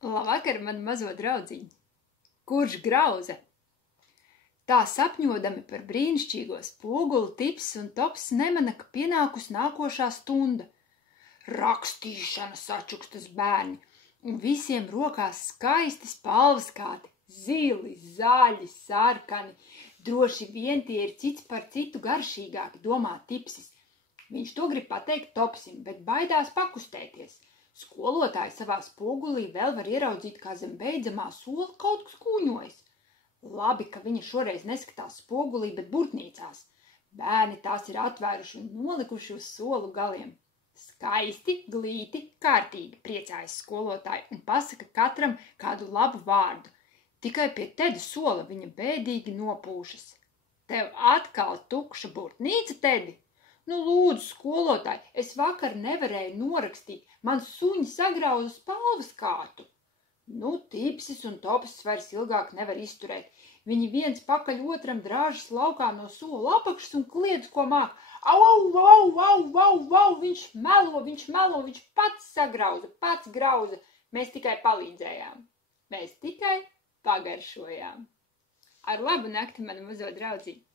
Labvakar, man mazo draudziņu! Kurš grauza? Tā sapņodami par brīnišķīgo spoguli Tips un Tops nemana, ka pienākus nākošā stunda. Rakstīšana, sačukstas bērni, un visiem rokās skaisti spalvaskāti, zili, zaļi, sarkani. Droši vien tie ir cits par citu garšīgāki, domā Tipsis. Viņš to grib pateikt Topsim, bet baidās pakustēties. Skolotāji savā spogulī vēl var ieraudzīt, kā zem beidzamā sola kaut kas kūņojas. Labi, ka viņa šoreiz neskatās spogulī, bet burtnīcās. Bērni tās ir atvēruši un nolikuši uz solu galiem. Skaisti, glīti, kārtīgi, priecājas skolotāji un pasaka katram kādu labu vārdu. Tikai pie Teda sola viņa bēdīgi nopūšas. Tev atkal tukša burtnīca, Tedi? Nu, lūdzu, skolotāji, es vakar nevarēju norakstīt, man suņi sagrauza spalvaskātu. Nu, Tipsis un Topsis vairs ilgāk nevar izturēt. Viņi viens pakaļ otram drāžas laukā no sola apakšas un kliedz, ko māk. Au, viņš melo, viņš pats sagrauza, pats grauza. Mēs tikai palīdzējām. Mēs tikai pagaršojām. Ar labu nakti, mana mazo draudziņu!